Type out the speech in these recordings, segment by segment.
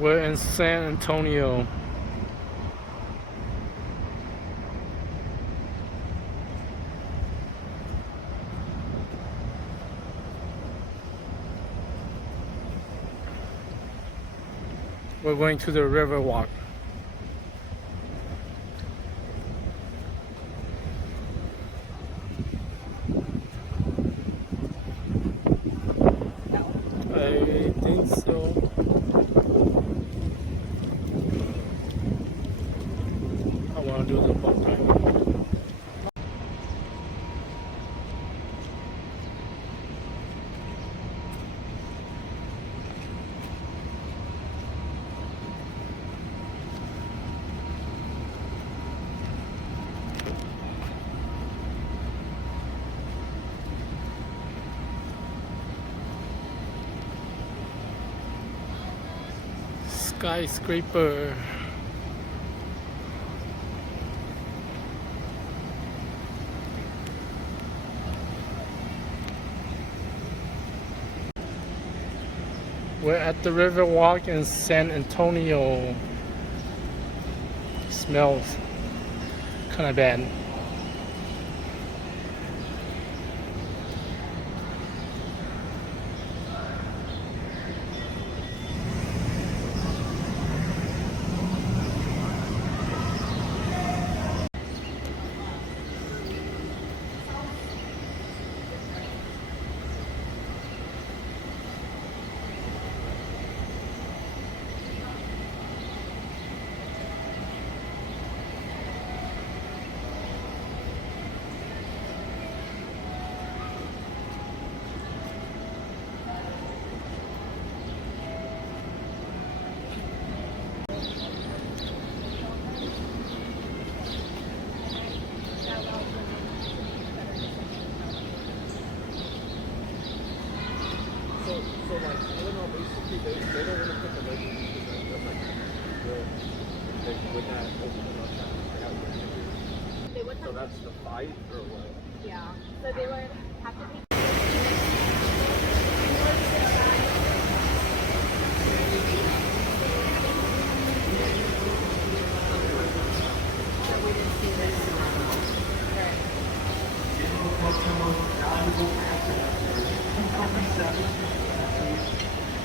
We're in San Antonio. We're going to the river walk. I think so. I want to do the boat time. Skyscraper. We're at the river walk in San Antonio. Smells kind of bad. So like, I don't know, basically they don't want to put the legend because that's like, they would not open it up. They would not. So that's the fight or what? Yeah. So they would have to be.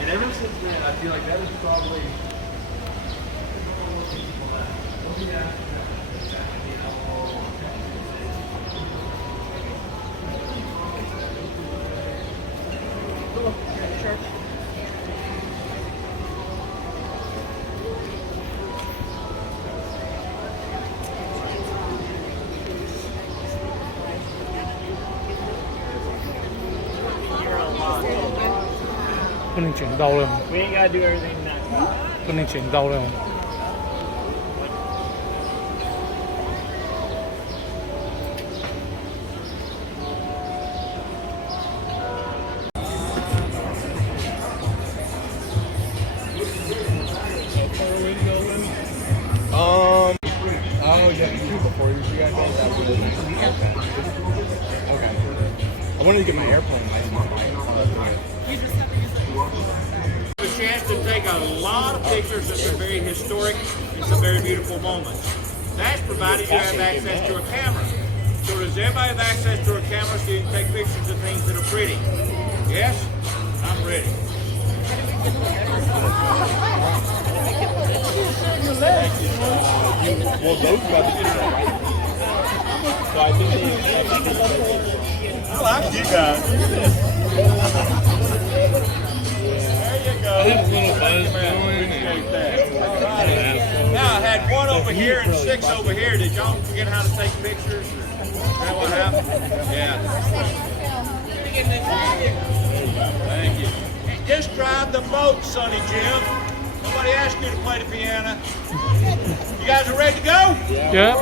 And ever since then, I feel like that is probably Có nên chuyển đâu luôn? we ain't gotta do everything now. Có nên chuyển đâu luôn? Oh yeah, you before you guys did that was okay. I wanted to get my airplane license. A chance to take a lot of pictures of some very historic and some very beautiful moments. That's provided you have access to a camera. So does everybody have access to a camera so you can take pictures of things that are pretty? Yes? I'm ready. Well, those got the right. So I think I like you guys. There you go. Appreciate that. All righty. Now I had one over here and 6 over here. Did y'all forget how to take pictures? Is that what happened? Yeah. Thank you. Just drive the boat, Sonny Jim. Nobody asked you to play the piano. You guys are ready to go? Yeah.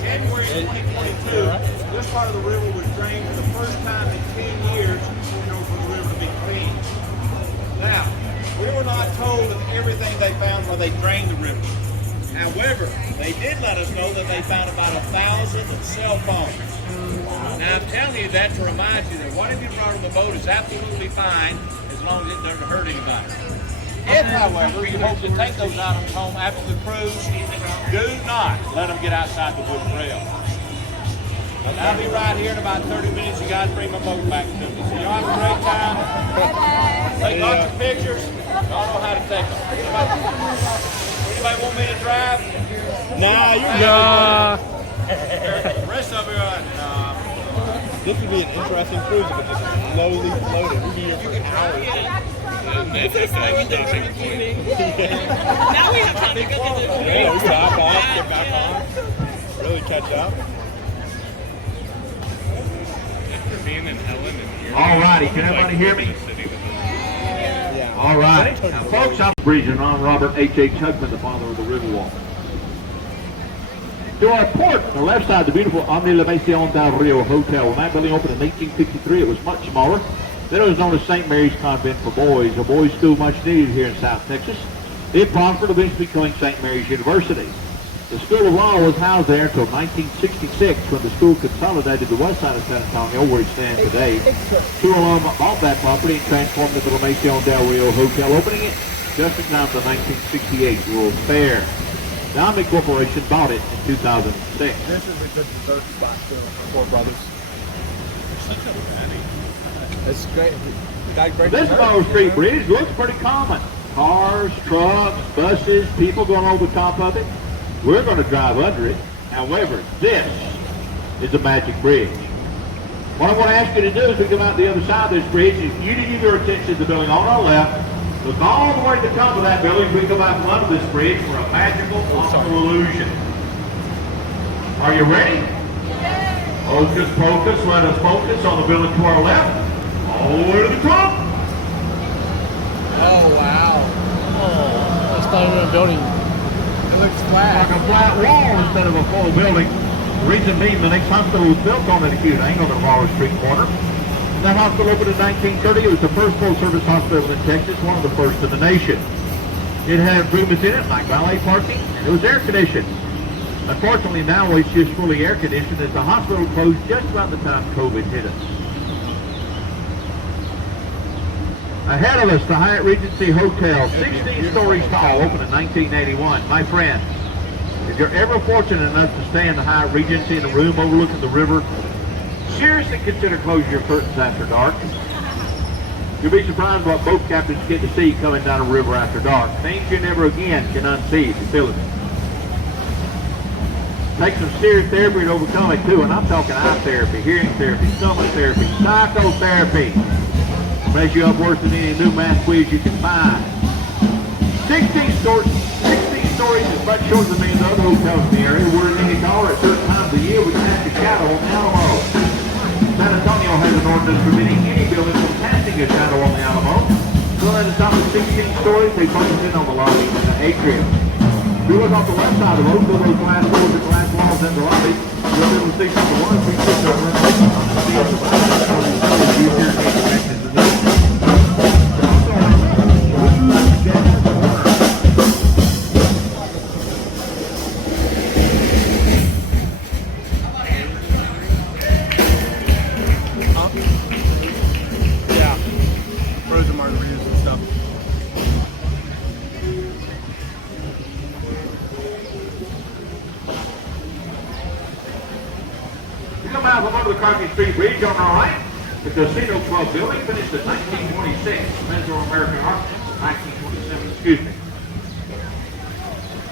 January 2022, this part of the river was drained for the first time in 10 years in order for the river to be cleaned. Now, we were not told of everything they found when they drained the river. However, they did let us know that they found about 1,000 cell phones. Now, I'm telling you that to remind you that whatever you brought on the boat is absolutely fine as long as it doesn't hurt anybody. If, however, you hope to take those items home after the cruise, do not let them get outside the wooden rail. I'll be right here in about 30 minutes. You guys bring my boat back to me. So y'all have a great time. Take lots of pictures. Y'all know how to take them. Anybody want me to drive? Nah, you're good. The rest of you are, This would be an interesting cruise if it just slowly floated. We'd be here for hours. Now we have time to go to the Yeah, we could hop off, get back on, really catch up. After being in Helen and here. All righty, can everybody hear me? Yeah. All right. Now, folks, I'm Bridget on Robert H.H. Hugman, the father of the Riverwalk. To our port, on the left side, the beautiful Omni-La-Maison del Rio Hotel. When that building opened in 1853, it was much smaller. Then it was known as St. Mary's Convent for Boys, a boys' school much needed here in South Texas. It prospered, eventually becoming St. Mary's University. The School of Law was housed there until 1966, when the school consolidated the west side of San Antonio, where it stands today. Two alum bought that property and transformed it to the Maison del Rio Hotel, opening it just in time for the 1968 World's Fair. The Omni Corporation bought it in 2006. This is a good dessert spot too, Four Brothers. It's great. This Monroe Street Bridge looks pretty common. Cars, trucks, buses, people going over the top of it. We're going to drive under it. However, this is a magic bridge. What I want to ask you to do as we come out the other side of this bridge is you to give your attention to the building on our left. Look all the way to the top of that building as we come out from under this bridge for a magical optical illusion. Are you ready? Focus, focus. Let us focus on the building to our left. All the way to the top. Oh, wow. Oh, it's not even a building. It looks flat. Like a flat wall instead of a full building. The reason being the next hospital was built on an acute angle on the Monroe Street corner. That hospital opened in 1930. It was the first full-service hospital in Texas, one of the first in the nation. It had improvements in it, like valet parking, and it was air-conditioned. Unfortunately, now it's just fully air-conditioned as the hospital closed just about the time COVID hit us. Ahead of us, the Hyatt Regency Hotel, 16 stories tall, opened in 1981. My friend, if you're ever fortunate enough to stay in the Hyatt Regency in a room overlooking the river, seriously consider closing your curtains after dark. You'll be surprised what boat captains get to see coming down a river after dark. Things you never again can unsee if you feel it. Take some serious therapy to overcome it too, and I'm talking eye therapy, hearing therapy, stomach therapy, psychotherapy. Measure you up worse than any new math quiz you can find. 16 stories is much shorter than many of the other hotels in the area. We're in any tower at certain times of the year. We can have a shadow on the Alamo. San Antonio has an ordinance forbidding any building from casting a shadow on the Alamo. So at the top of 16 stories, they focus in on the lobby and the atrium. If you look off the left side of the road, through those glass doors and glass walls in the lobby, you'll be able to see some of the water features over on the other side. Yeah. Frozen margaritas and stuff. You come out from under the Carpenter Street Bridge on our right. The Casino Club building finished in 1926. Mesoamerican Arts, 1927, excuse me.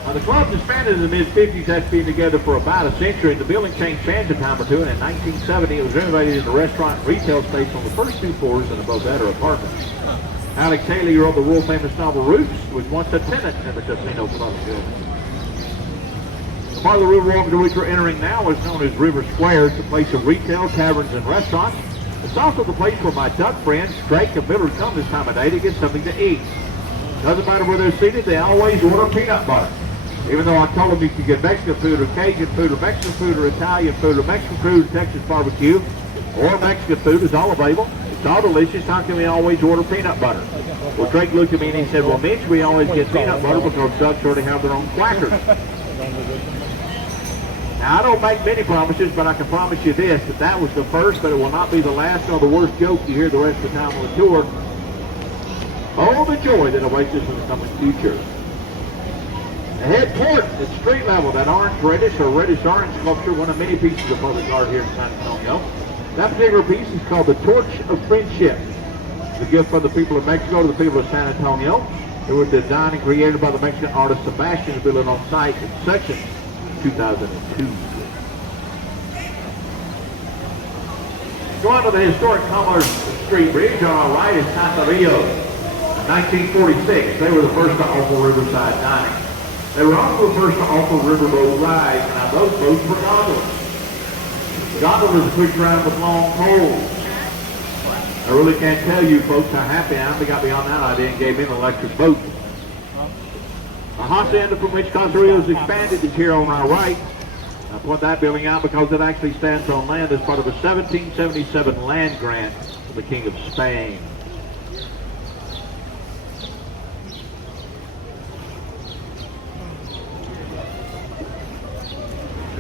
Now, the club disbanded in the mid-50s after being together for about a century, and the building changed hands a time or two, and in 1970 it was renovated into restaurant and retail space on the first two floors, and above that are apartments. Alex Haley, who wrote the world-famous novel Roots, was once a tenant in the Casino Club building. The part of the Riverwalk into which we're entering now is known as River Square. It's a place of retail, taverns, and restaurants. It's also the place where my duck friends, Drake and Miller, come this time of day to get something to eat. Doesn't matter where they're seated, they always order peanut butter. Even though I told them you could get Mexican food or Cajun food or Mexican food or Italian food or Mexican food or Texas barbecue or Mexican food is all available. It's all delicious. How can we always order peanut butter? Well, Drake looked at me and he said, well, Mitch, we always get peanut butter because ducks already have their own quackers. Now, I don't make many promises, but I can promise you this, that was the first, but it will not be the last nor the worst joke you hear the rest of the time on the tour. Oh, the joy that awaits us in the coming future. The head port at street level, that orange-reddish or reddish-orange sculpture, one of many pieces of public art here in San Antonio. That particular piece is called the Torch of Friendship. It's a gift from the people of Mexico to the people of San Antonio. It was designed and created by the Mexican artist Sebastian, built on site in Section 2002. Going to the historic Commerce Street Bridge on our right is Santario. In 1946, they were the first to offer riverside dining. They were also the first to offer riverboat rides. Now those boats were gondolas. Gondolas are pushed around with long poles. I really can't tell you folks how happy I am. They got me on that idea and gave me an electric boat. The hacienda from which Caserío is expanded is here on our right. I point that building out because it actually stands on land as part of a 1777 land grant from the King of Spain.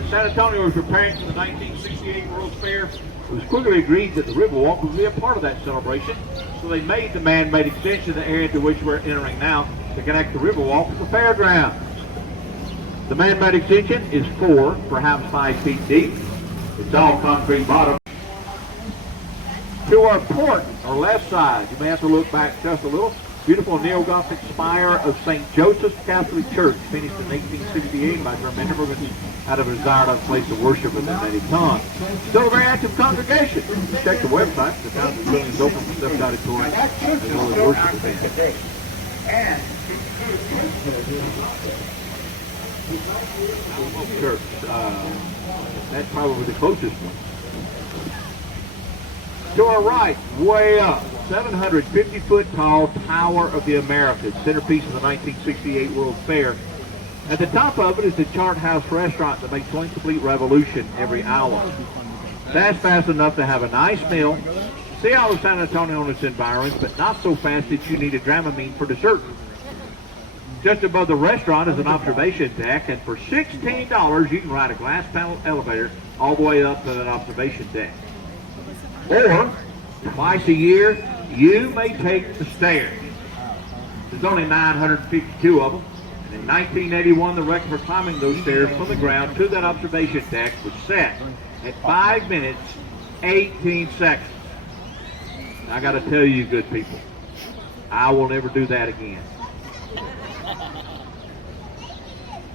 San Antonio was preparing for the 1968 World's Fair. It was quickly agreed that the Riverwalk would be a part of that celebration, so they made the man-made extension of the area to which we're entering now to connect the Riverwalk with the fairgrounds. The man-made extension is 4, perhaps 5 feet deep. It's all concrete bottom. To our port, our left side, you may have to look back just a little. Beautiful neo-Gothic spire of St. Joseph's Catholic Church, finished in 1868 by German immigrants out of a desire to have a place of worship in their native tongue. Still a very active congregation. Check the website. The town is building is open for self-guided touring as well as worship events. Church. That's probably the closest one. To our right, way up, 750-foot tall Tower of the Americas, centerpiece of the 1968 World Fair. At the top of it is the Chart House restaurant that makes one complete revolution every hour. That's fast enough to have a nice meal, see all of San Antonio and its environs, but not so fast that you need a Dramamine for dessert. Just above the restaurant is an observation deck, and for $16 you can ride a glass panel elevator all the way up to that observation deck. Or, twice a year, you may take the stairs. There's only 952 of them. And in 1981, the record for climbing those stairs from the ground to that observation deck was set at 5 minutes, 18 seconds. I got to tell you, good people, I will never do that again.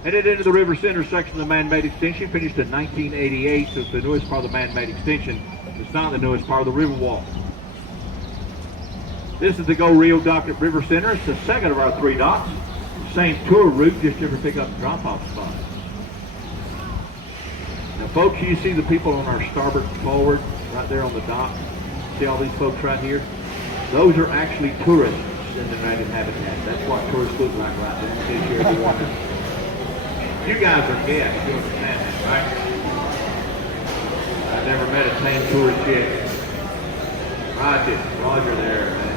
Headed into the River Center section of the man-made extension, finished in 1988, so it's the newest part of the man-made extension. It's not the newest part of the Riverwalk. This is the Go Rio dock at River Center. It's the second of our 3 docks. Same tour route, just different pickup and drop-off spots. Now, folks, you see the people on our starboard forward, right there on the dock. See all these folks right here? Those are actually tourists in the native habitat. That's what tourists look like right there. In case you're ever wondering. You guys are guests, you understand that, right? I've never met a tame tourist yet. Roger there, man.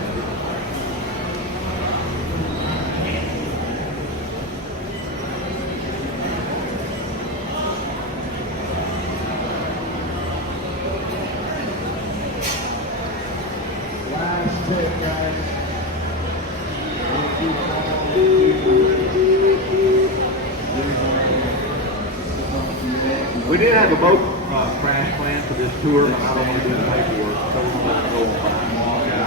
Last pick, guys. We did have a boat crash plan for this tour, but I don't want to do the paperwork, so we're going to let it go on by.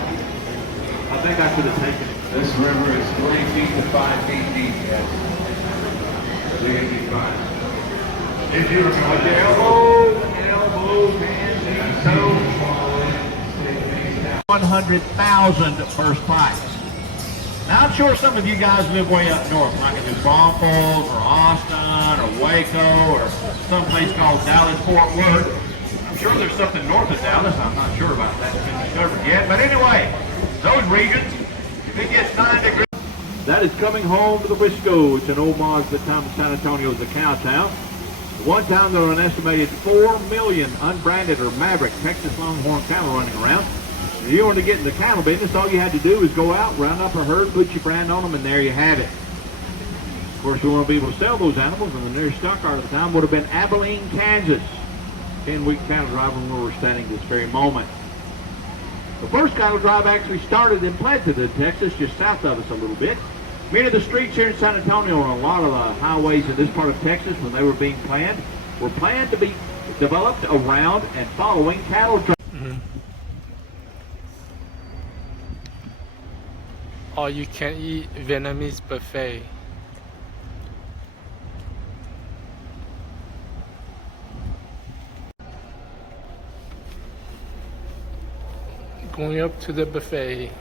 I think I should have taken it. This river is 3 feet to 5 feet deep, yes. So you're going to be fine. If you were Watch your elbows, hands, and toes. 100,000 first flights. Now, I'm sure some of you guys live way up north, like in New Braunfels or Austin or Waco or someplace called Dallas-Fort Worth. I'm sure there's something north of Dallas. I'm not sure about that. It's been discovered yet. But anyway, those regions, if it gets 9 degrees. That is coming home to the Wisco. It's an homage to the time of San Antonio as a cow town. At one time, there were an estimated 4 million unbranded or maverick Texas Longhorn cattle running around. If you wanted to get in the cattle business, all you had to do was go out, round up a herd, put your brand on them, and there you have it. Of course, we want to be able to sell those animals, and the nearest stockyard at the time would have been Abilene, Kansas. 10-week cattle drive when we were standing this very moment. The first cattle drive actually started in Pleasanton, Texas, just south of us a little bit. Many of the streets here in San Antonio and a lot of the highways in this part of Texas, when they were being planned, were planned to be developed around and following cattle drives. All you can eat Vietnamese buffet. Going up to the buffet.